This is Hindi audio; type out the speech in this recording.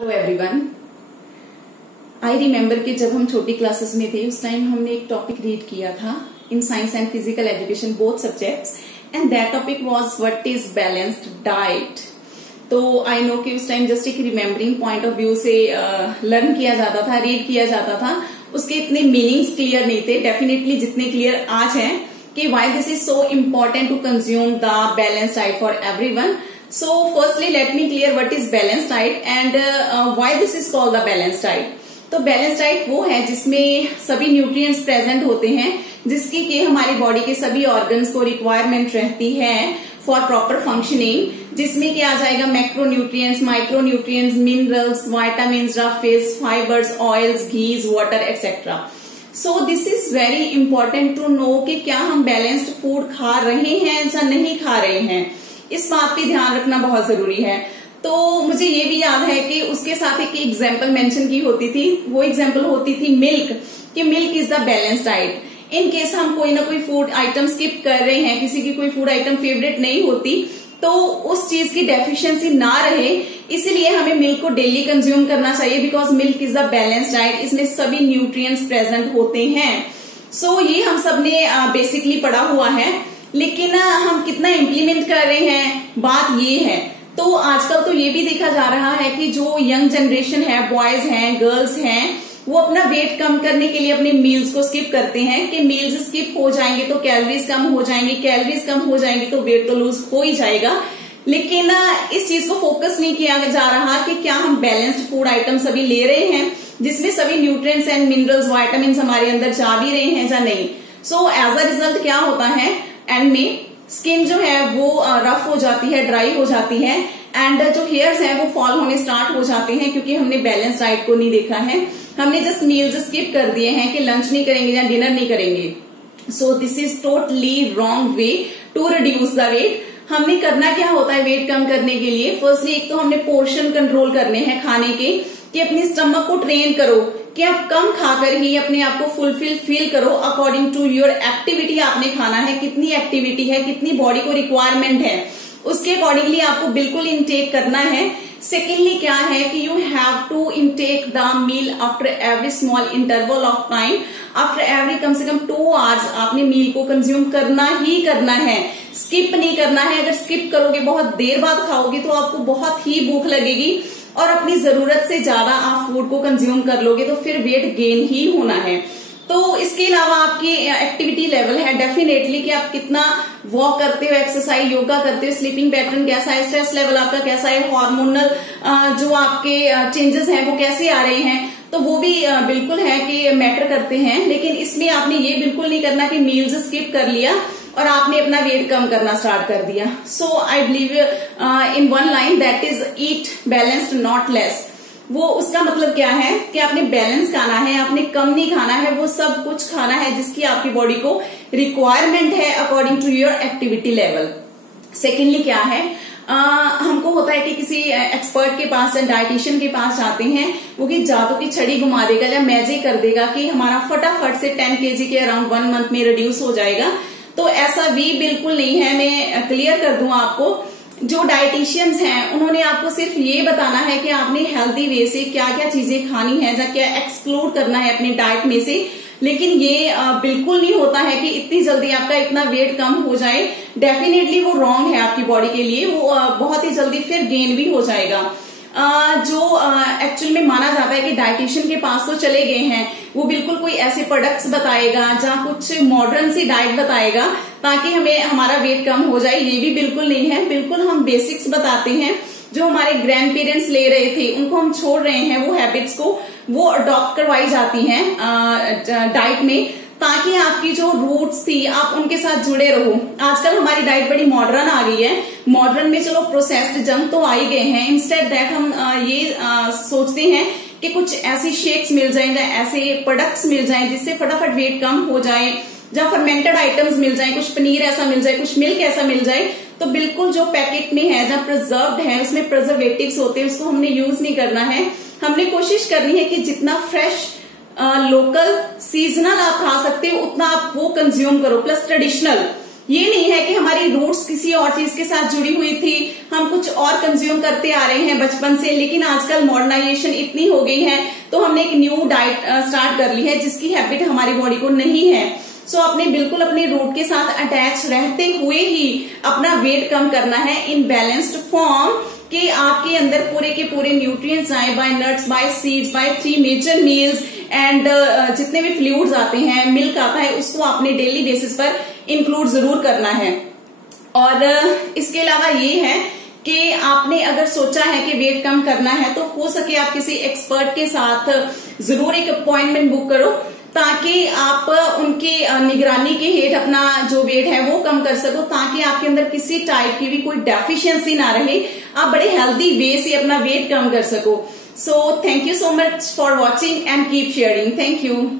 Hello everyone. आई रिमेम्बर कि जब हम छोटी क्लासेस में थे उस टाइम हमने एक टॉपिक रीड किया था in science and physical education both subjects and that topic was what is balanced diet. तो आई नो कि उस टाइम जस्ट एक रिमेम्बरिंग पॉइंट ऑफ व्यू से लर्न किया जाता था, रीड किया जाता था, उसके इतने मीनिंग्स क्लियर नहीं थे डेफिनेटली जितने क्लियर आज हैं कि why this is so important to consume the balanced diet for everyone. So firstly let me clear what is balanced diet and why this is called the balanced diet। तो बैलेंस डाइट वो है जिसमें सभी न्यूट्रिएंट्स प्रेजेंट होते हैं जिसकी कि हमारी बॉडी के सभी ऑर्गन्स को रिक्वायरमेंट रहती है फॉर प्रॉपर फंक्शनिंग, जिसमें कि आ जाएगा macro nutrients, micro nutrients, minerals, vitamins, fish, fibres, oils, ghees, water etcetera. So this is very important to know कि क्या हम बैलेंस्ड फूड खा रहे हैं या नहीं खा रहे हैं, इस बात पे ध्यान रखना बहुत जरूरी है। तो मुझे ये भी याद है कि उसके साथ एक एग्जाम्पल मेंशन की होती थी, वो एग्जाम्पल होती थी मिल्क, कि milk is the balance diet. In case हम कोई ना कोई फूड आइटम स्किप कर रहे हैं, किसी की कोई फूड आइटम फेवरेट नहीं होती, तो उस चीज की डेफिशिएंसी ना रहे, इसीलिए हमें मिल्क को डेली कंज्यूम करना चाहिए because milk is the balance diet. इसमें सभी न्यूट्रिएंट्स प्रेजेंट होते हैं। सो ये हम सब ने बेसिकली पढ़ा हुआ है, लेकिन हम कितना इम्प्लीमेंट कर रहे हैं बात ये है। तो आजकल तो ये भी देखा जा रहा है कि जो यंग जनरेशन है, बॉयज हैं, गर्ल्स हैं, वो अपना वेट कम करने के लिए अपने मील्स को स्किप करते हैं कि मील्स स्किप हो जाएंगे तो कैलोरीज कम हो जाएंगी, कैलोरीज कम हो जाएंगी तो वेट तो लूज हो ही जाएगा। लेकिन इस चीज को फोकस नहीं किया जा रहा कि क्या हम बैलेंस्ड फूड आइटम सभी ले रहे हैं जिसमें सभी न्यूट्रिएंट्स एंड मिनरल्स, वाइटामिन हमारे अंदर जा भी रहे हैं या नहीं। सो एज अ रिजल्ट क्या होता है, एंड में स्किन जो है वो रफ हो जाती है, ड्राई हो जाती है, एंड जो हेयर्स हैं वो फॉल होने स्टार्ट हो जाते हैं क्योंकि हमने बैलेंस डाइट को नहीं देखा है। हमने जस्ट मील्स स्किप कर दिए हैं कि लंच नहीं करेंगे या डिनर नहीं करेंगे। So this is totally wrong way to reduce the weight. हमने करना क्या होता है वेट कम करने के लिए, फर्स्टली एक तो हमने पोर्शन कंट्रोल करने हैं खाने के, कि अपनी स्टमक को ट्रेन करो कि आप कम खाकर ही अपने आप को फुलफिल फील करो अकॉर्डिंग टू योर एक्टिविटी। आपने खाना है, कितनी एक्टिविटी है, कितनी बॉडी को रिक्वायरमेंट है, उसके अकॉर्डिंगली आपको बिल्कुल इनटेक करना है। सेकेंडली क्या है कि you have to intake the meal after every small interval of time, after every कम से कम 2 आवर्स आपने मील को कंज्यूम करना ही करना है, स्किप नहीं करना है। अगर स्किप करोगे, बहुत देर बाद खाओगे तो आपको बहुत ही भूख लगेगी और अपनी जरूरत से ज्यादा आप फूड को कंज्यूम कर लोगे तो फिर वेट गेन ही होना है। तो इसके अलावा आपकी एक्टिविटी लेवल है डेफिनेटली कि आप कितना वॉक करते हो, एक्सरसाइज, योगा करते हो, स्लीपिंग पैटर्न कैसा है, स्ट्रेस लेवल आपका कैसा है, हार्मोनल जो आपके चेंजेस हैं वो कैसे आ रहे हैं, तो वो भी बिल्कुल है कि मैटर करते हैं। लेकिन इसमें आपने ये बिल्कुल नहीं करना कि मील्स स्किप कर लिया और आपने अपना वेट कम करना स्टार्ट कर दिया। So I believe in one line that is eat balanced not less. वो उसका मतलब क्या है कि आपने बैलेंस खाना है, आपने कम नहीं खाना है, वो सब कुछ खाना है जिसकी आपकी बॉडी को रिक्वायरमेंट है according to your activity level. Secondly क्या है, हमको होता है कि किसी एक्सपर्ट के पास या डाइटिशियन के पास जाते हैं, वो कि जादू की छड़ी घुमा देगा या मैजिक कर देगा कि हमारा फटाफट से 10 kg के अराउंड 1 मंथ में रिड्यूस हो जाएगा। तो ऐसा भी बिल्कुल नहीं है। मैं क्लियर कर दूं आपको, जो डाइटिशियंस हैं उन्होंने आपको सिर्फ ये बताना है कि आपने हेल्दी वे से क्या क्या चीजें खानी है या क्या एक्सक्लूड करना है अपनी डाइट में से। लेकिन ये बिल्कुल नहीं होता है कि इतनी जल्दी आपका इतना वेट कम हो जाए। डेफिनेटली वो रॉन्ग है आपकी बॉडी के लिए, वो बहुत ही जल्दी फिर गेन भी हो जाएगा। जो एक्चुअल में माना जाता है कि डाइटिशियन के पास तो चले गए हैं, वो बिल्कुल कोई ऐसे प्रोडक्ट्स बताएगा जहाँ कुछ मॉडर्न सी डाइट बताएगा ताकि हमें हमारा वेट कम हो जाए, ये भी बिल्कुल नहीं है। बिल्कुल हम बेसिक्स बताते हैं जो हमारे ग्रैंड पेरेंट्स ले रहे थे, उनको हम छोड़ रहे हैं, वो हैबिट्स को वो अडॉप्ट करवाई जाती हैं डाइट में, ताकि आपकी जो रूट्स थी आप उनके साथ जुड़े रहो। आजकल हमारी डाइट बड़ी मॉडर्न आ गई है, मॉडर्न में चलो प्रोसेस्ड जंक तो आ ही गए हैं, इंस्टेड दैट हम ये सोचते हैं कि कुछ ऐसी शेक्स मिल जाए या ऐसे प्रोडक्ट्स मिल जाएं जिससे फटाफट वेट कम हो जाए, जहाँ फर्मेंटेड आइटम्स मिल जाए, कुछ पनीर ऐसा मिल जाए, कुछ मिल्क ऐसा मिल जाए। तो बिल्कुल जो पैकेट में है, जहाँ प्रिजर्व्ड है, उसमें प्रिजर्वेटिव्स होते हैं, उसको हमने यूज नहीं करना है। हमने कोशिश करनी है कि जितना फ्रेश, लोकल, सीजनल आप खा सकते हो उतना आप वो कंज्यूम करो, प्लस ट्रेडिशनल। ये नहीं है कि हमारी रूट्स किसी और चीज के साथ जुड़ी हुई थी, हम कुछ और कंज्यूम करते आ रहे हैं बचपन से, लेकिन आजकल मॉडर्नाइजेशन इतनी हो गई है तो हमने एक न्यू डाइट स्टार्ट कर ली है जिसकी हैबिट हमारी बॉडी को नहीं है। सो अपने बिल्कुल अपने रूट के साथ अटैच रहते हुए ही अपना वेट कम करना है इन बैलेंस्ड फॉर्म, कि आपके अंदर पूरे के पूरे न्यूट्रिएंट्स आए by nuts, by seeds, by 3 major meals and जितने भी फ्लूइड्स आते हैं, मिल्क आता है, उसको आपने डेली बेसिस पर इंक्लूड जरूर करना है। और इसके अलावा ये है कि आपने अगर सोचा है कि वेट कम करना है तो हो सके आप किसी एक्सपर्ट के साथ जरूर एक अपॉइंटमेंट बुक करो, ताकि आप उनकी निगरानी के हेठ अपना जो वेट है वो कम कर सको, ताकि आपके अंदर किसी टाइप की भी कोई डेफिशिएंसी ना रहे, आप बड़े हेल्दी वे से अपना वेट कम कर सको। So thank you so much for watching and keep sharing. Thank you.